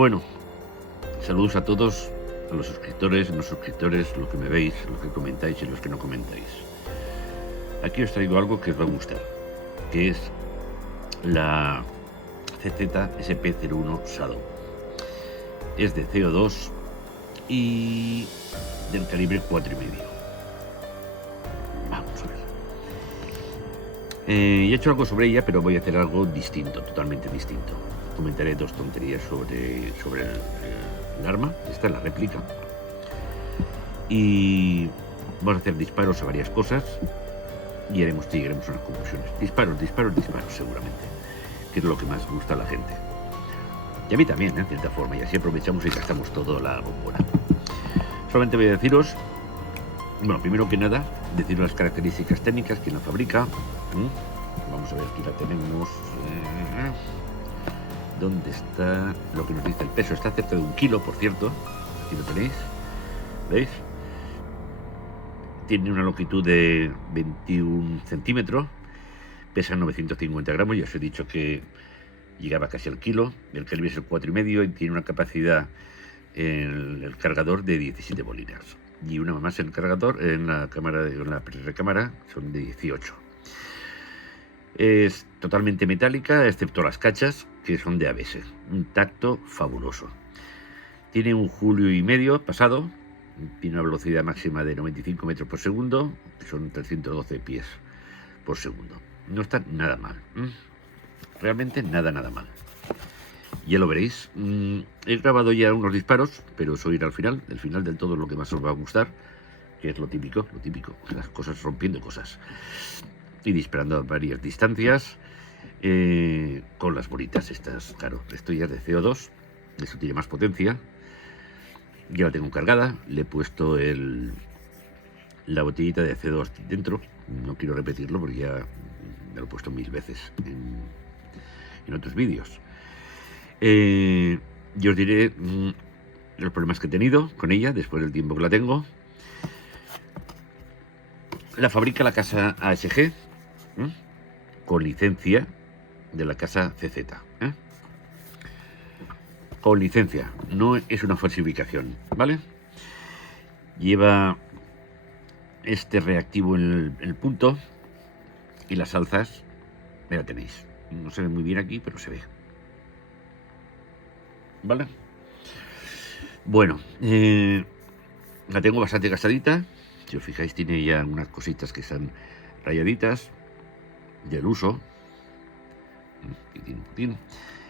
Bueno, saludos a todos, a los suscriptores, no suscriptores, los que me veis, los que comentáis y los que no comentáis. Aquí os traigo algo que os va a gustar, que es la CZ SP01 Shadow. Es de CO2 y del calibre 4,5. Vamos a ver. He hecho algo sobre ella, pero voy a hacer algo distinto, totalmente distinto. Comentaré dos tonterías sobre el arma. Esta es la réplica. Y vamos a hacer disparos a varias cosas y llegaremos a unas conclusiones. Disparos, seguramente, que es lo que más gusta a la gente. Y a mí también, en cierta forma, y así aprovechamos y gastamos todo la bombona. Solamente voy a deciros, bueno, primero que nada, deciros las características técnicas, quién la fabrica. Vamos a ver, aquí la tenemos. ¿Dónde está lo que nos dice el peso? Está cerca de 1 kilo, por cierto. Aquí lo tenéis. ¿Veis? Tiene una longitud de 21 centímetros. Pesa 950 gramos. Ya os he dicho que llegaba casi al kilo. El calibre es el 4,5 y tiene una capacidad en el cargador de 17 bolinas. Y una más en el cargador, en la recámara, son de 18. Es totalmente metálica, excepto las cachas, que son de ABS. Un tacto fabuloso. Tiene 1,5 julio pasado. Tiene una velocidad máxima de 95 metros por segundo, que son 312 pies por segundo. No está nada mal. Realmente nada mal. Ya lo veréis. He grabado ya unos disparos, pero eso irá al final. El final del todo es lo que más os va a gustar, que es lo típico, las cosas rompiendo cosas. Y disparando a varias distancias con las bolitas estas. Claro, esto ya es de CO2, esto tiene más potencia. Ya la tengo cargada, le he puesto la botellita de CO2 dentro. No quiero repetirlo porque ya me lo he puesto 1000 veces en otros vídeos. Yo os diré los problemas que he tenido con ella después del tiempo que la tengo. La fabrica la casa ASG, con licencia de la casa CZ. Con licencia, no es una falsificación, ¿vale? Lleva este reactivo en el punto y las alzas, ya la tenéis. No se ve muy bien aquí, pero se ve. ¿Vale? Bueno, la tengo bastante gastadita. Si os fijáis, tiene ya unas cositas que están rayaditas del uso.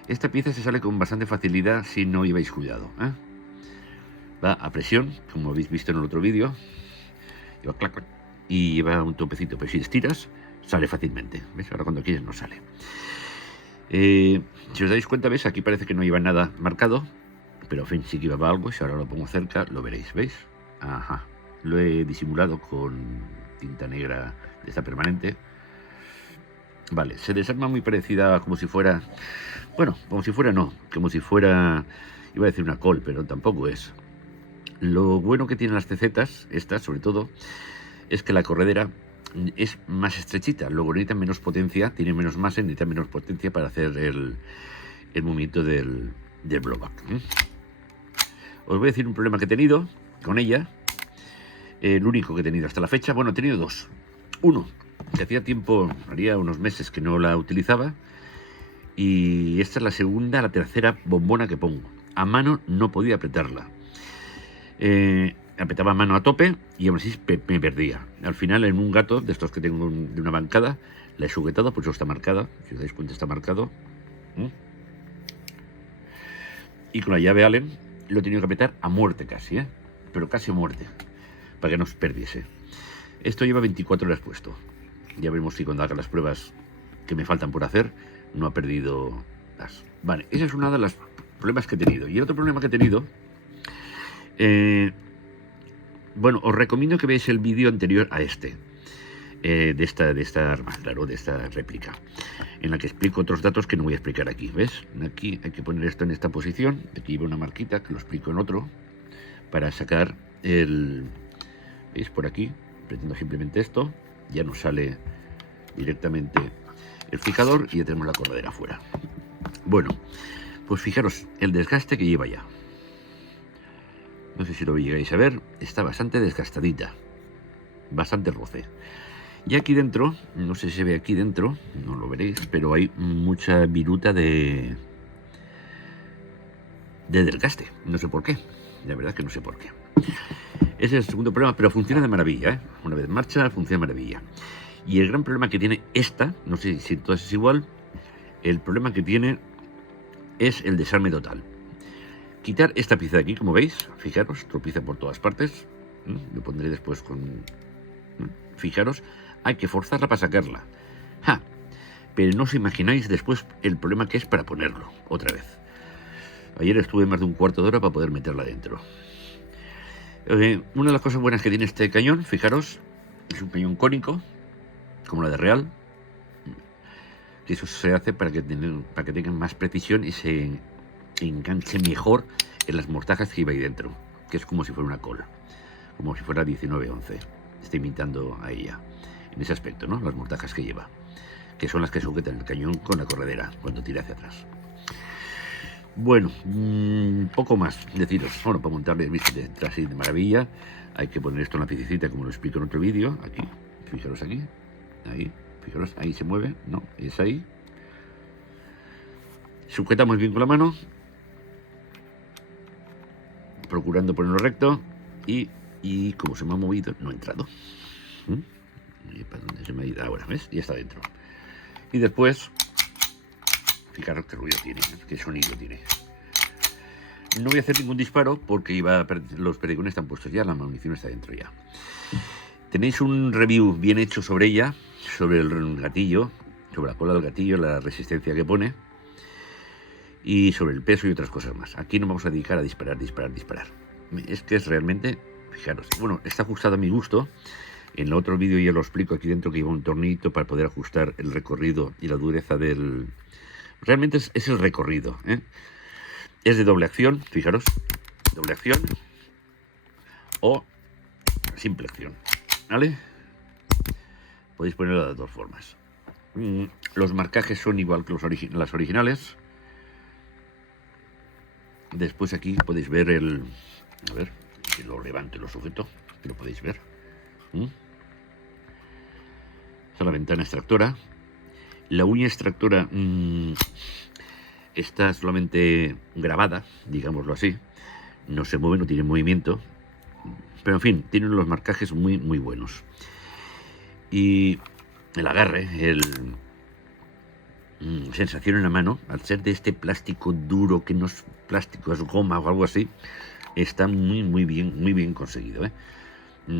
Esta pieza se sale con bastante facilidad si no lleváis cuidado. Va a presión, como habéis visto en el otro vídeo. Lleva clac, clac, y lleva un topecito, pero si estiras, sale fácilmente. ¿Ves? Ahora cuando quieres no sale. Si os dais cuenta, ¿ves? Aquí parece que no lleva nada marcado, pero en fin, sí que llevaba algo. Si ahora lo pongo cerca, lo veréis, ¿veis? Ajá. Lo he disimulado con tinta negra de esta permanente. Vale, se desarma muy parecida como si fuera... Bueno, como si fuera no, como si fuera... Iba a decir una col, pero tampoco es. Lo bueno que tienen las CZs, estas sobre todo, es que la corredera es más estrechita. Luego necesitan menos potencia, tiene menos masa, necesitan menos potencia para hacer el movimiento del blowback. Os voy a decir un problema que he tenido con ella. El único que he tenido hasta la fecha. Bueno, he tenido dos. Uno, que hacía tiempo, haría unos meses que no la utilizaba. Y esta es la segunda, la tercera bombona que pongo. A mano no podía apretarla. Apretaba a mano a tope y aún así me perdía. Al final, en un gato de estos que tengo de una bancada, la he sujetado, por eso está marcada. Si os dais cuenta, está marcado. Y con la llave Allen lo he tenido que apretar a muerte casi, pero casi a muerte, para que no os perdiese. Esto lleva 24 horas puesto. Ya veremos si cuando haga las pruebas que me faltan por hacer, no ha perdido las... Vale, ese es uno de los problemas que he tenido. Y el otro problema que he tenido... bueno, os recomiendo que veáis el vídeo anterior a este. De esta arma, claro, de esta réplica. En la que explico otros datos que no voy a explicar aquí. ¿Ves? Aquí hay que poner esto en esta posición. Aquí lleva una marquita que lo explico en otro. Para sacar el... ¿Veis? Por aquí. Pretendo simplemente esto. Ya nos sale directamente el fijador y ya tenemos la corredera afuera. Bueno, Pues fijaros el desgaste que lleva ya. No sé si lo llegáis a ver, está bastante desgastadita, bastante roce. Y aquí dentro, no sé si se ve aquí dentro, no lo veréis, pero hay mucha viruta de desgaste. No sé por qué, la verdad que no sé por qué. Ese es el segundo problema, pero funciona de maravilla, ¿eh? Una vez en marcha, funciona de maravilla. Y el gran problema que tiene esta, no sé si entonces es igual, el problema que tiene es el desarme total. Quitar esta pieza de aquí, como veis, fijaros, tropieza por todas partes. Lo pondré después con... Fijaros, hay que forzarla para sacarla. ¡Ja! Pero no os imagináis después el problema que es para ponerlo, otra vez. Ayer estuve más de un cuarto de hora para poder meterla dentro. Una de las cosas buenas que tiene este cañón, fijaros, es un cañón cónico, como la de Real. Que eso se hace para que tengan más precisión y se enganche mejor en las mortajas que iba ahí dentro, que es como si fuera una cola, como si fuera 1911. Está imitando a ella en ese aspecto, ¿no? Las mortajas que lleva, que son las que sujetan el cañón con la corredera cuando tira hacia atrás. Bueno, poco más deciros. Bueno, para montarle vistas detrás y de maravilla, hay que poner esto en la piececita, como lo explico en otro vídeo. Aquí, fijaros aquí, ahí, fijaros, ahí se mueve, no, es ahí. Sujetamos bien con la mano, procurando ponerlo recto, y como se me ha movido, no ha entrado. ¿Y para dónde se me ha ido ahora? ¿Ves? Ya está dentro. Y después, fijaros qué ruido tiene, qué sonido tiene. No voy a hacer ningún disparo porque los perdigones están puestos ya, la munición está dentro ya. Tenéis un review bien hecho sobre ella, sobre el gatillo, sobre la cola del gatillo, la resistencia que pone, y sobre el peso y otras cosas más. Aquí nos vamos a dedicar a disparar. Es que es realmente, fijaros, bueno, está ajustado a mi gusto. En el otro vídeo ya lo explico aquí dentro, que lleva un tornillito para poder ajustar el recorrido y la dureza del... Realmente es el recorrido, ¿eh? Es de doble acción, fijaros, doble acción o simple acción, ¿vale? Podéis ponerlo de las dos formas. Los marcajes son igual que las originales. Después aquí podéis ver el... A ver, que lo levanto y lo sujeto, que lo podéis ver. Esta es la ventana extractora. La uña extractora está solamente grabada, digámoslo así. No se mueve, no tiene movimiento. Pero en fin, tienen los marcajes muy, muy buenos. Y el agarre, sensación en la mano, al ser de este plástico duro, que no es plástico, es goma o algo así, está muy bien conseguido, ¿eh?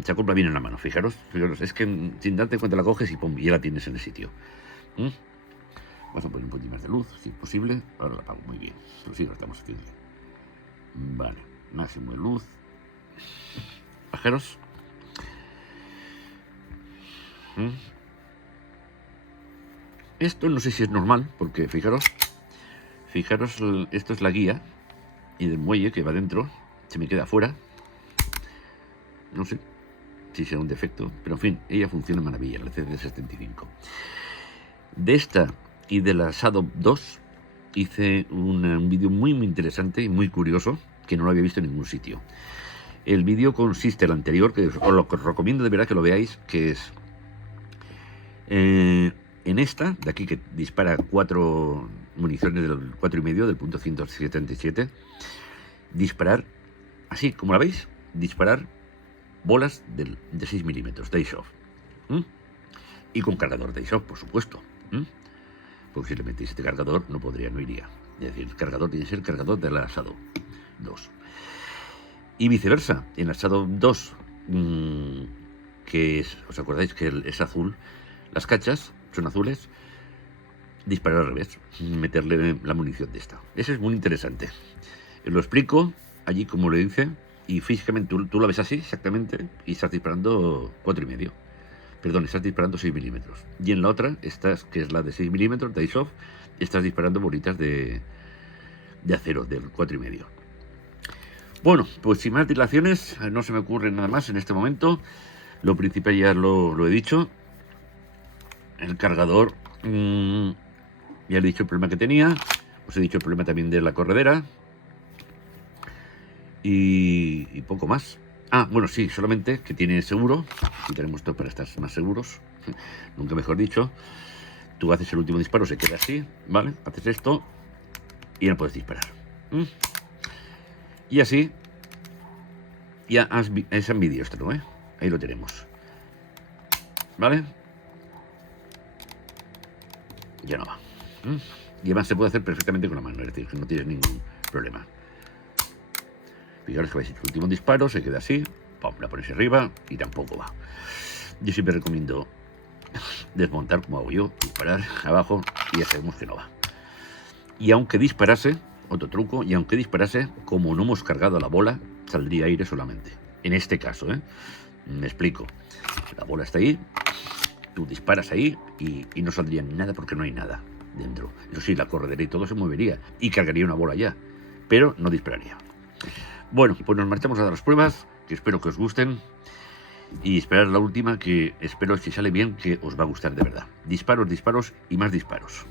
Se acopla bien en la mano, fijaros, es que sin darte cuenta la coges y pum, ya la tienes en el sitio. Vamos a poner un poquito más de luz, si es posible. Ahora la apago muy bien, pero sí lo estamos haciendo bien. Vale, máximo de luz. Bajaros. Esto no sé si es normal, porque fijaros, esto es la guía, y del muelle que va dentro se me queda afuera. No sé si será un defecto, pero en fin, ella funciona maravilla, la CD75. De esta y de la Shadow 2 hice un vídeo muy interesante y muy curioso, que no lo había visto en ningún sitio. El vídeo consiste, el anterior, que os lo recomiendo de verdad que lo veáis, que es en esta, de aquí, que dispara 4 municiones del 4,5 del punto 177, disparar, así como la veis, disparar bolas de 6 milímetros, Dayshof. Y con cargador Dayshof, por supuesto. Porque si le metéis este cargador, no iría. Es decir, el cargador tiene que ser el cargador de la Shadow 2. Y viceversa, en la Shadow 2, que es, ¿os acordáis que es azul? Las cachas son azules. Disparar al revés, meterle la munición de esta. Eso es muy interesante. Lo explico allí como le dice, y físicamente tú lo ves así exactamente, y estás disparando 4,5. Perdón, estás disparando 6 milímetros. Y en la otra, que es la de 6 milímetros, de Dayshof, estás disparando bolitas de acero, del 4,5. Bueno, pues sin más dilaciones, no se me ocurre nada más en este momento. Lo principal ya lo he dicho. El cargador, ya le he dicho el problema que tenía. Os he dicho el problema también de la corredera. Y poco más. Ah, bueno, sí, solamente que tiene seguro. Aquí tenemos esto para estar más seguros. Nunca mejor dicho. Tú haces el último disparo, se queda así, ¿vale? Haces esto y no puedes disparar. Y así ya es ambidiestro, ¿eh? Ahí lo tenemos. ¿Vale? Ya no va. Y además se puede hacer perfectamente con la mano, es decir, que no tienes ningún problema. Fijaros que vais a hacer el último disparo, se queda así, pum, la pones arriba y tampoco va. Yo siempre recomiendo desmontar como hago yo, disparar abajo y ya sabemos que no va. Y aunque disparase, otro truco, y aunque disparase, como no hemos cargado la bola, saldría aire solamente. En este caso, ¿eh? Me explico. La bola está ahí, tú disparas ahí y no saldría nada porque no hay nada dentro. Eso sí, la corredera y todo se movería y cargaría una bola ya, pero no dispararía. Bueno, pues nos marchamos a dar las pruebas, que espero que os gusten. Y esperar la última, que espero, si sale bien, que os va a gustar de verdad. Disparos, disparos y más disparos.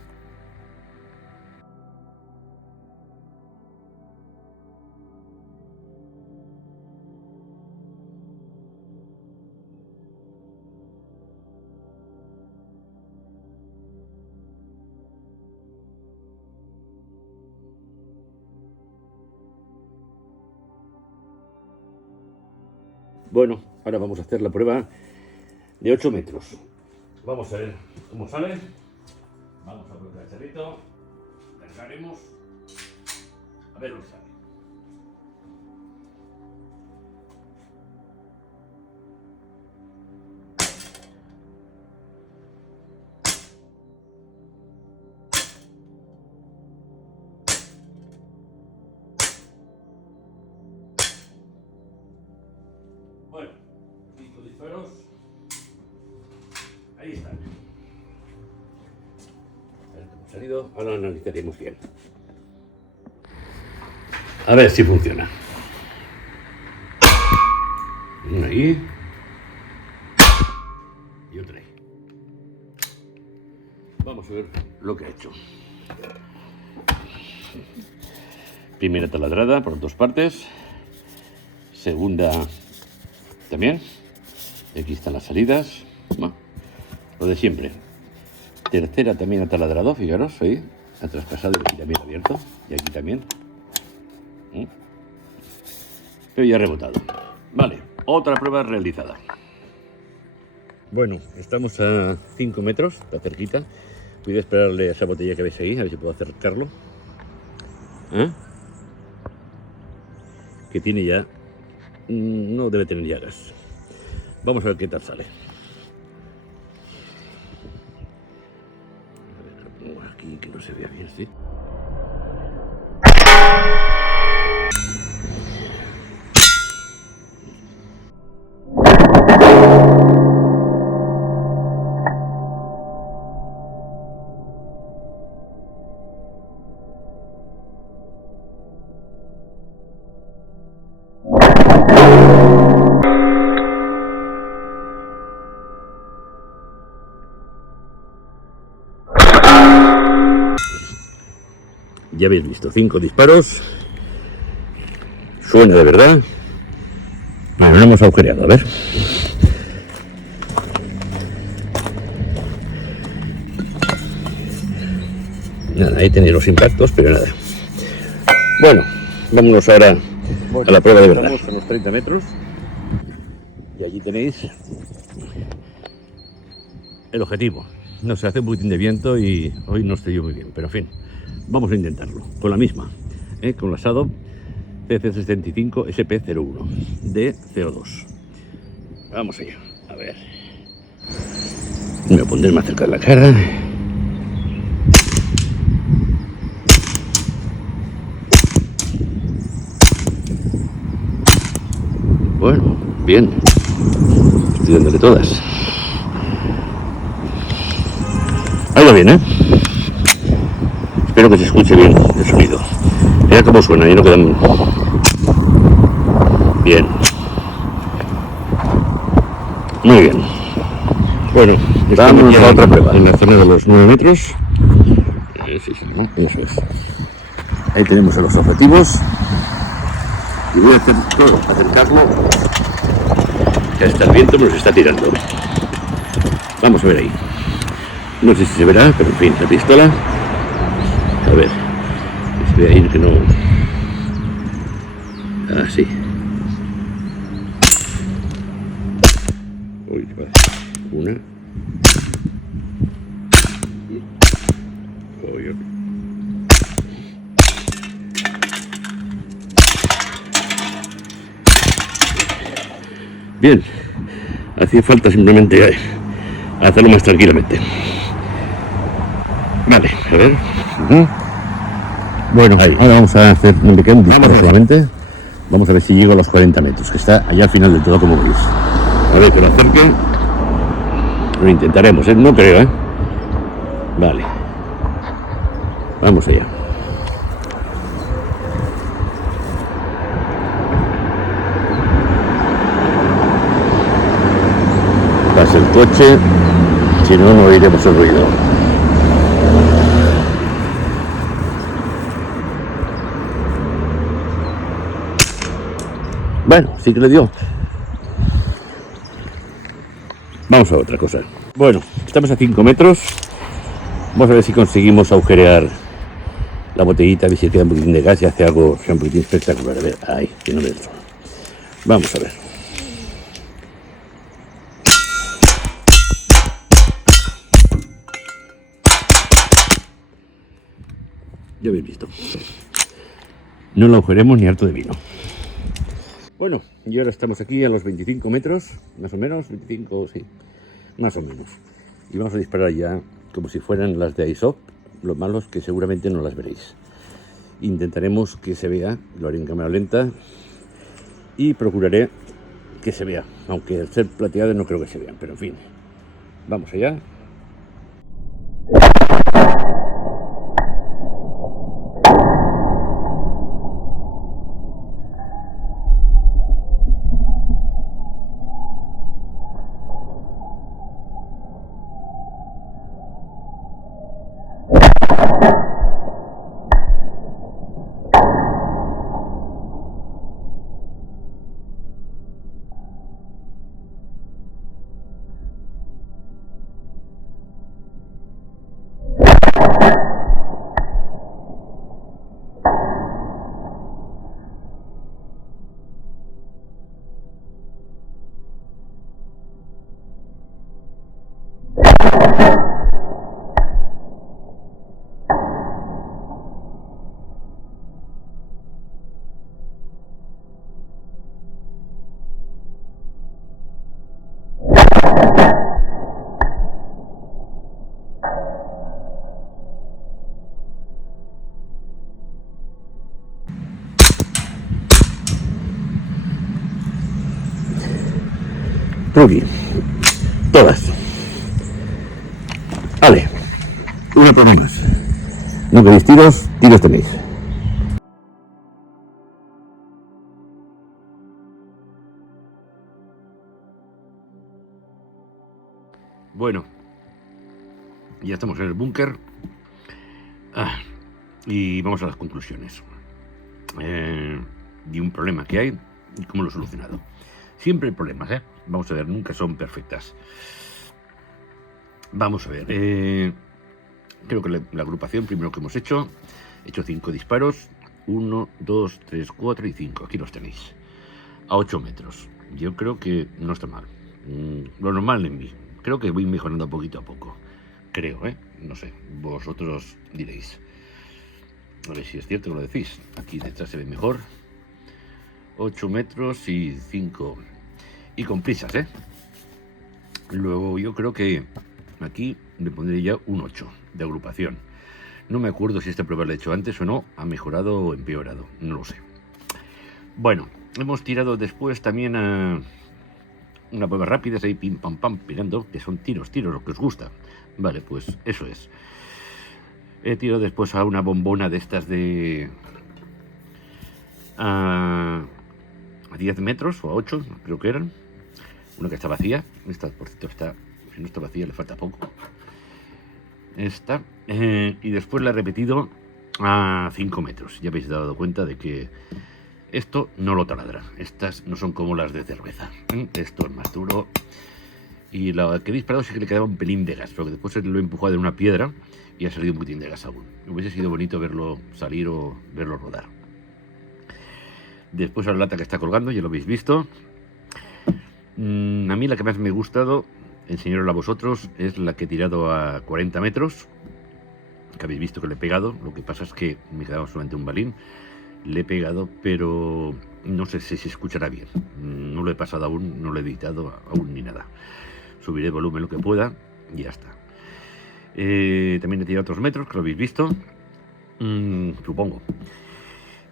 Bueno, ahora vamos a hacer la prueba de 8 metros. Vamos a ver cómo sale. Vamos a colocar el charrito. Cargaremos. A ver lo que sale. Bueno, 5 disparos. Ahí están. A ver cómo ha salido. Ahora lo analizaremos bien. A ver si funciona. Una ahí. Y otra ahí. Vamos a ver lo que ha hecho. Primera taladrada por 2 partes. Segunda también. Aquí están las salidas. Bueno, lo de siempre. Tercera también ha taladrado, fijaros, ahí. Ha traspasado y aquí también abierto. Y aquí también. Pero ya ha rebotado. Vale, otra prueba realizada. Bueno, estamos a 5 metros, está cerquita. Voy a esperarle a esa botella que veis ahí, a ver si puedo acercarlo. Que tiene ya... No debe tener ya gas. Vamos a ver qué tal sale. A ver, lo pongo aquí que no se vea bien, ¿sí? Ya habéis visto, 5 disparos. Suena de verdad. Bueno, lo hemos agujereado, a ver. Nada, ahí tenéis los impactos, pero nada. Bueno, vámonos ahora a la prueba de verdad. Estamos a los 30 metros. Y allí tenéis el objetivo. No se hace un poquitín de viento y hoy no estoy yo muy bien, pero en fin. Vamos a intentarlo, con la misma, con la Shadow CC75 SP01 de 02. Vamos allá, a ver. Me voy a poner más cerca de la cara. Bueno, bien. Estoy dándole todas. Ahí va bien, Espero que se escuche bien el sonido. Mira cómo suena, ya no queda muy... Bien. Muy bien. Bueno, estamos a otra prueba. En la zona de los 9 metros. Sí, eso es. Ahí tenemos los objetivos. Y voy a acercarlo, que hasta el viento nos está tirando. Vamos a ver ahí. No sé si se verá, pero en fin, la pistola. A ver, se ve ahí que no. Así. Uy, vale. Una. Uy, bien, hacía falta simplemente hacerlo más tranquilamente. Vale, a ver. Bueno, ahí. Ahora vamos a hacer un pequeño disparo solamente. Vamos a ver si llego a los 40 metros, que está allá al final del todo, como veis. A ver, que lo acerque. Lo intentaremos, ¿eh? No creo, ¿eh? Vale. Vamos allá. Pasa el coche, si no, no oiremos el ruido. Bueno, sí que le dio. Vamos a otra cosa. Bueno, estamos a 5 metros. Vamos a ver si conseguimos agujerear la botellita, a ver si queda un poquitín de gas y hace algo sea un poquitín espectacular. A ver, ahí, que no me entro. Vamos a ver. Ya habéis visto. No lo agujeremos ni harto de vino. Bueno, y ahora estamos aquí a los 25 metros, más o menos, 25, sí, más o menos. Y vamos a disparar ya como si fueran las de Airsoft. Lo malo es que seguramente no las veréis. Intentaremos que se vea, lo haré en cámara lenta y procuraré que se vea. Aunque al ser plateadas no creo que se vean, pero en fin. Vamos allá. Rookie. Todas. Vale. Una por más. No queréis tiros, tiros tenéis. Bueno, ya estamos en el búnker. Y vamos a las conclusiones. Y un problema que hay y cómo lo he solucionado. Siempre hay problemas, ¿eh? Vamos a ver, nunca son perfectas. Vamos a ver. Creo que la agrupación primero que hemos hecho, he hecho 5 disparos. 1, 2, 3, 4 y 5. Aquí los tenéis. A 8 metros. Yo creo que no está mal. Lo normal en mí. Creo que voy mejorando poquito a poco. Creo, ¿eh? No sé. Vosotros diréis. A ver si es cierto que lo decís. Aquí detrás se ve mejor. 8 metros y 5. Y con prisas, ¿eh? Luego yo creo que aquí le pondré ya un 8 de agrupación. No me acuerdo si esta prueba la he hecho antes o no. Ha mejorado o empeorado. No lo sé. Bueno, hemos tirado después también a una prueba rápida, ahí pim pam pam, pegando, que son tiros, lo que os gusta. Vale, pues eso es. He tirado después a una bombona de estas de a 10 metros o a 8, creo que eran. Una que está vacía. Esta, por cierto, está, si no está vacía, le falta poco. Esta. Y después la he repetido a 5 metros. Ya habéis dado cuenta de que esto no lo taladra. Estas no son como las de cerveza. Esto es más duro. Y la que he disparado sí que le quedaba un pelín de gas, porque después lo he empujado en una piedra y ha salido un poquitín de gas aún. Hubiese sido bonito verlo salir o verlo rodar. Después la lata que está colgando, ya lo habéis visto. A mí la que más me ha gustado, enseñarosla a vosotros, es la que he tirado a 40 metros, que habéis visto que le he pegado. Lo que pasa es que me quedaba solamente un balín. Le he pegado, pero no sé si se escuchará bien. No lo he pasado aún, no lo he editado aún ni nada. Subiré el volumen lo que pueda y ya está. También he tirado otros metros, que lo habéis visto, supongo.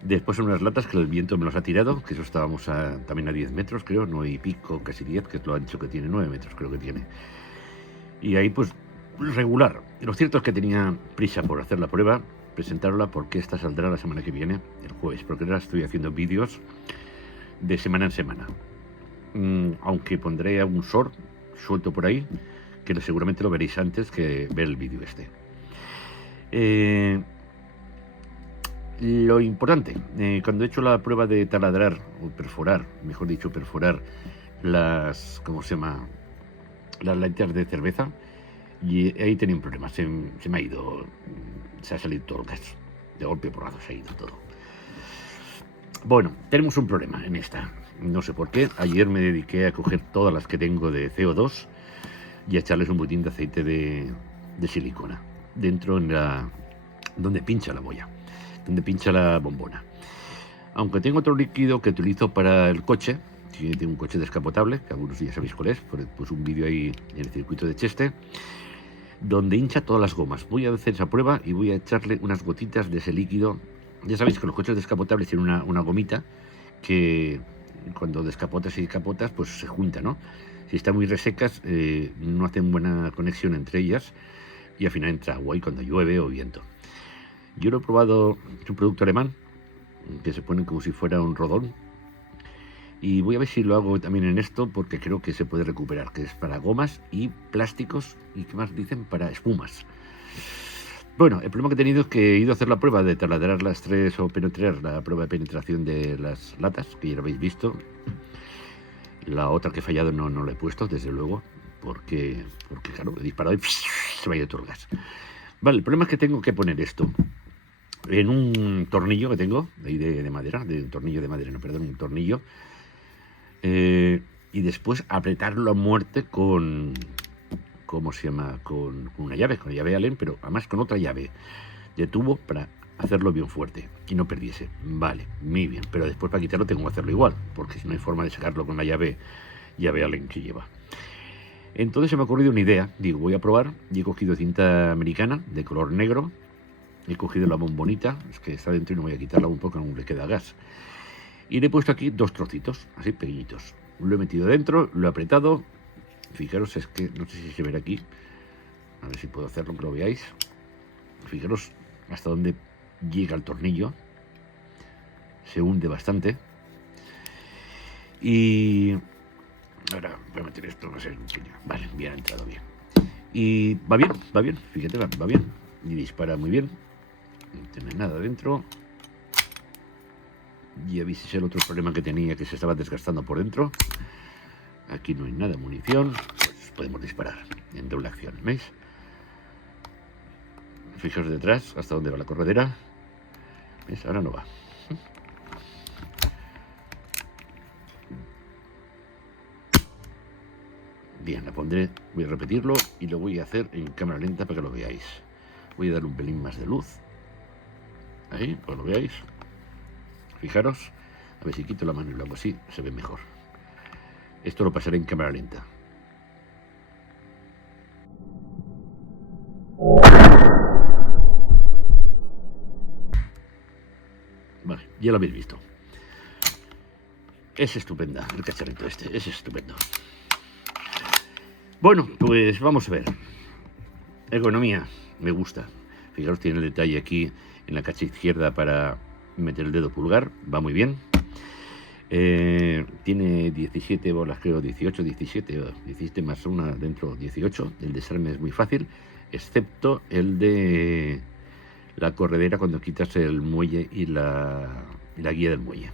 Después son unas latas que el viento me los ha tirado, que eso estábamos también a 10 metros, creo, 9 y pico, casi 10, que es lo ancho que tiene, 9 metros creo que tiene. Y ahí pues regular. Lo cierto es que tenía prisa por hacer la prueba, presentarla, porque esta saldrá la semana que viene, el jueves, porque ahora estoy haciendo vídeos de semana en semana. Aunque pondré un short suelto por ahí, que seguramente lo veréis antes que ver el vídeo este. Lo importante, cuando he hecho la prueba de taladrar o perforar, mejor dicho, perforar las, ¿cómo se llama? Las latas de cerveza, y ahí tenía un problema, se me ha ido, se ha salido todo el gas, de golpe porrazo se ha ido todo. Bueno, tenemos un problema en esta, no sé por qué. Ayer me dediqué a coger todas las que tengo de CO2 y a echarles un poquitín de aceite de silicona dentro en donde pincha la boya, donde pincha la bombona. Aunque tengo otro líquido que utilizo para el coche, que tengo un coche descapotable, que algunos ya sabéis cuál es, pues un vídeo ahí en el circuito de Cheste, donde hincha todas las gomas. Voy a hacer esa prueba y voy a echarle unas gotitas de ese líquido. Ya sabéis que los coches descapotables tienen una gomita que cuando descapotas y capotas pues se junta, ¿no? Si están muy resecas no hacen buena conexión entre ellas y al final entra agua y cuando llueve o viento. Yo lo he probado, es un producto alemán que se pone como si fuera un rodón, y voy a ver si lo hago también en esto, porque creo que se puede recuperar, que es para gomas y plásticos y qué más dicen, para espumas. Bueno, el problema que he tenido es que he ido a hacer la prueba de taladrar las tres o penetrar, la prueba de penetración de las latas, que ya lo habéis visto. La otra que he fallado no la he puesto, desde luego, porque claro, he disparado y se me ha ido todo el gas. Vale, el problema es que tengo que poner esto en un tornillo que tengo, ahí de madera, de un tornillo de madera, no, perdón, un tornillo, y después apretarlo a muerte con, ¿cómo se llama? Con una llave, con la llave Allen, pero además con otra llave de tubo para hacerlo bien fuerte y no perdiese. Vale, muy bien, pero después para quitarlo tengo que hacerlo igual, porque si no hay forma de sacarlo con la llave Allen que lleva. Entonces se me ha ocurrido una idea, digo, voy a probar, y he cogido cinta americana de color negro, he cogido la bombonita, es que está dentro y no voy a quitarla un poco, aún le queda gas, y le he puesto aquí dos trocitos, así pequeñitos. Lo he metido dentro, lo he apretado, fijaros, es que no sé si se verá aquí, a ver si puedo hacerlo, que lo veáis. Fijaros hasta dónde llega el tornillo, se hunde bastante. Y ahora voy a meter esto, va a ser pequeño. Vale, bien, ha entrado bien. Y va bien, fíjate, va bien. Y dispara muy bien. No tiene nada dentro. Ya visteis el otro problema que tenía, que se estaba desgastando por dentro. Aquí no hay nada, munición. Pues podemos disparar en doble acción, ¿veis? Fijaos detrás hasta dónde va la corredera. ¿Veis? Ahora no va. Bien, la pondré, voy a repetirlo y lo voy a hacer en cámara lenta para que lo veáis. Voy a dar un pelín más de luz. Ahí, para que lo veáis. Fijaros, a ver si quito la mano y lo hago así, se ve mejor. Esto lo pasaré en cámara lenta. Vale, ya lo habéis visto. Es estupenda el cacharrito este, es estupendo. Bueno, pues vamos a ver. Ergonomía, me gusta. Fijaros, tiene el detalle aquí en la cacha izquierda para meter el dedo pulgar, va muy bien. Tiene 17 bolas, creo, 18, 17 más una dentro, 18. El desarme es muy fácil, excepto el de la corredera cuando quitas el muelle y la guía del muelle.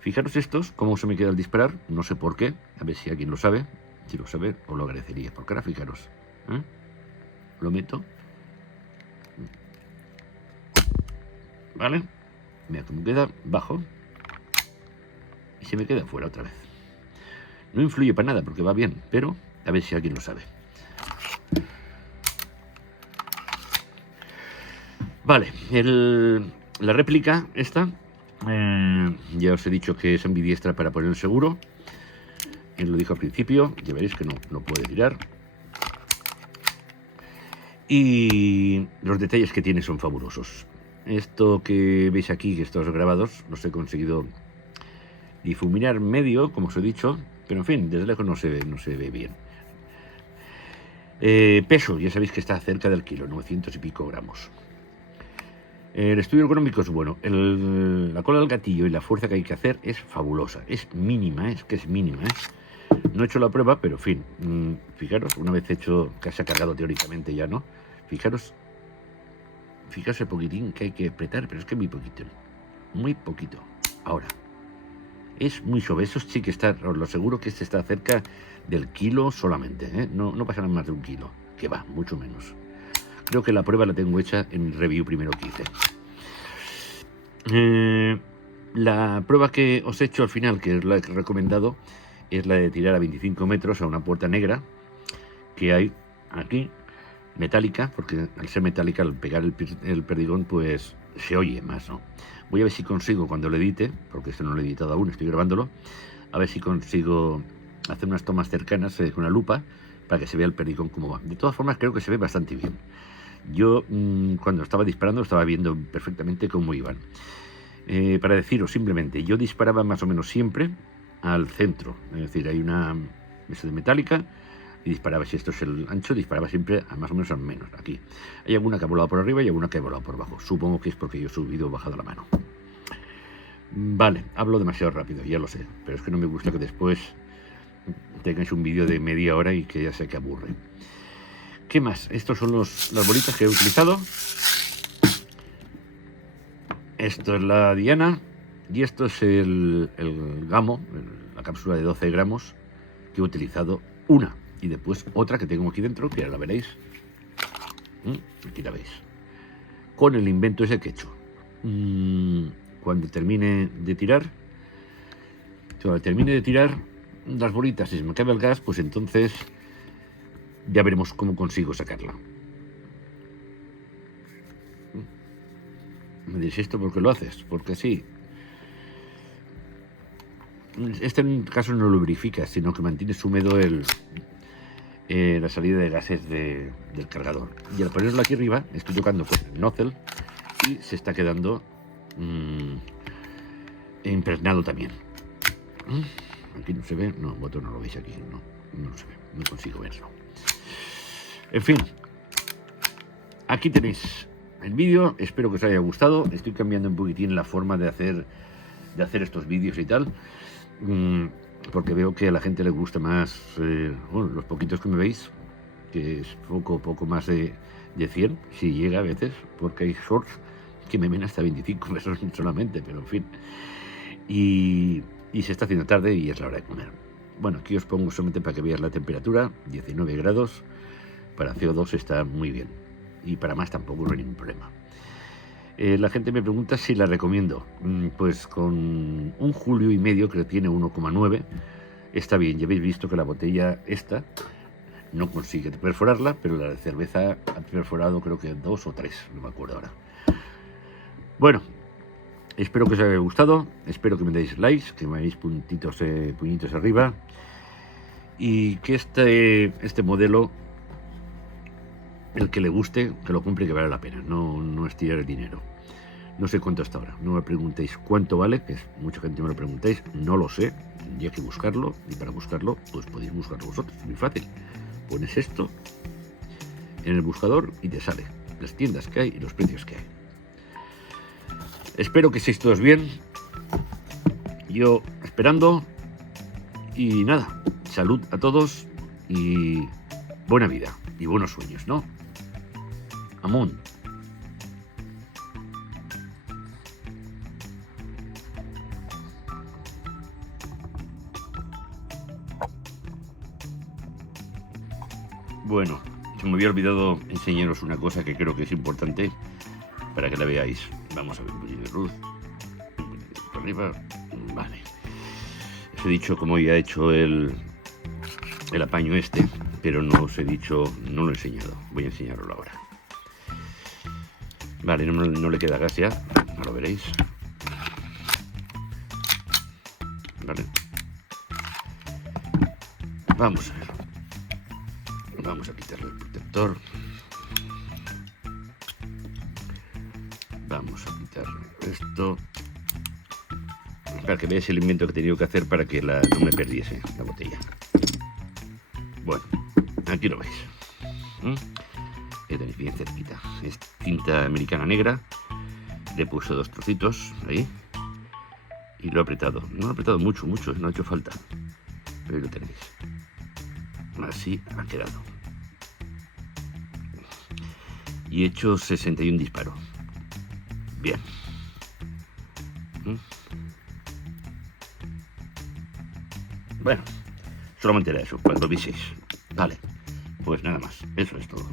Fijaros estos, cómo se me queda al disparar, no sé por qué, a ver si alguien lo sabe. Si lo sabe, os lo agradecería, porque ahora fijaros, lo meto, ¿vale? Mira cómo queda, bajo, y se me queda fuera otra vez. No influye para nada, porque va bien, pero a ver si alguien lo sabe. Vale, la réplica esta, ya os he dicho que es ambidiestra para poner el seguro. Él lo dijo al principio, ya veréis que no puede tirar. Y los detalles que tiene son fabulosos. Esto que veis aquí, que estos grabados, los he conseguido difuminar medio, como os he dicho, pero en fin, desde lejos no se ve bien. Peso, ya sabéis que está cerca del kilo, 900 y pico gramos. El estudio ergonómico es bueno. La cola del gatillo y la fuerza que hay que hacer es fabulosa. Es mínima, es mínima. No he hecho la prueba, pero en fin, fijaros, una vez hecho, que se ha cargado teóricamente ya, ¿no? Fijaros el poquitín que hay que apretar, pero es que muy poquito. Muy poquito. Ahora, es muy suave. Eso sí que está, os lo aseguro que este está cerca del kilo solamente, ¿eh? No pasará más de un kilo, que va, mucho menos. Creo que la prueba la tengo hecha en el review primero que hice. La prueba que os he hecho al final, que es la que he recomendado, es la de tirar a 25 metros a una puerta negra que hay aquí, metálica, porque al ser metálica, al pegar el perdigón, pues se oye más, ¿no? Voy a ver si consigo, cuando lo edite, porque esto no lo he editado aún, estoy grabándolo, a ver si consigo hacer unas tomas cercanas con una lupa para que se vea el perdigón cómo va. De todas formas, creo que se ve bastante bien. Yo, cuando estaba disparando, estaba viendo perfectamente cómo iban. Para deciros simplemente, yo disparaba más o menos siempre al centro, es decir, hay una mesa de metálica y disparaba, si esto es el ancho, disparaba siempre a más o menos al menos, aquí. Hay alguna que ha volado por arriba y alguna que ha volado por abajo, supongo que es porque yo he subido o bajado la mano. Vale, hablo demasiado rápido, ya lo sé, pero es que no me gusta que después tengáis un vídeo de media hora y que ya sé que aburre. ¿Qué más? Estos son las bolitas que he utilizado. Esto es la diana y esto es el gamo, la cápsula de 12 gramos que he utilizado una y después otra que tengo aquí dentro, que ya la veréis. Aquí la veis. Con el invento ese que he hecho. Cuando termine de tirar, las bolitas, si se me acaba el gas, pues entonces ya veremos cómo consigo sacarla. Me diréis, ¿esto por qué lo haces? Porque sí. Este en caso no lubrifica, sino que mantienes húmedo la salida de gases del cargador. Y al ponerlo aquí arriba, estoy tocando con el nozzle y se está quedando impregnado también. Aquí no se ve, no, vosotros no lo veis aquí, no se ve, no consigo verlo. En fin, aquí tenéis el vídeo, espero que os haya gustado. Estoy cambiando un poquitín la forma de hacer estos vídeos y tal, porque veo que a la gente le gusta más, bueno, los poquitos que me veis, que es poco más de 100, si llega a veces, porque hay shorts que me ven hasta 25 pesos solamente, pero en fin. Y se está haciendo tarde y es la hora de comer. Bueno, aquí os pongo solamente para que veáis la temperatura, 19 grados, para CO2 está muy bien, y para más tampoco no hay ningún problema. La gente me pregunta si la recomiendo. Pues con 1,5 julio, que tiene 1,9, está bien. Ya habéis visto que la botella esta no consigue perforarla, pero la de cerveza ha perforado creo que 2 o 3, no me acuerdo ahora. Bueno, espero que os haya gustado, espero que me deis likes, que me deis puñitos arriba, y que este modelo, el que le guste, que lo compre, que vale la pena, no es tirar el dinero. No sé cuánto hasta ahora, no me preguntéis cuánto vale, que mucha gente me lo preguntáis, no lo sé, tendría que buscarlo, y para buscarlo, pues podéis buscarlo vosotros, muy fácil. Pones esto en el buscador y te sale las tiendas que hay y los precios que hay. Espero que estéis todos bien, yo esperando, y nada, salud a todos y buena vida y buenos sueños, ¿no? Amun. Bueno, se me había olvidado enseñaros una cosa que creo que es importante para que la veáis. Vamos a ver un poquito de luz. Un poquito por arriba. Vale. Os he dicho cómo ya he hecho el apaño este, pero no os he dicho, no lo he enseñado. Voy a enseñaroslo ahora. Vale, no le queda gas ya, no lo veréis. Vale. Vamos a ver. Vamos a quitarle el protector. Vamos a quitarle esto. Para que veáis el invento que he tenido que hacer para que no me perdiese la botella. Bueno, aquí lo veis. Que tenéis bien cerquita. Es cinta americana negra. Le he puesto 2 trocitos ahí. Y lo he apretado. No lo he apretado mucho, no ha hecho falta. Pero ahí lo tenéis. Así ha quedado. Y he hecho 61 disparos. Bien. Bueno, solamente era eso, cuando viséis. Vale, pues nada más. Eso es todo.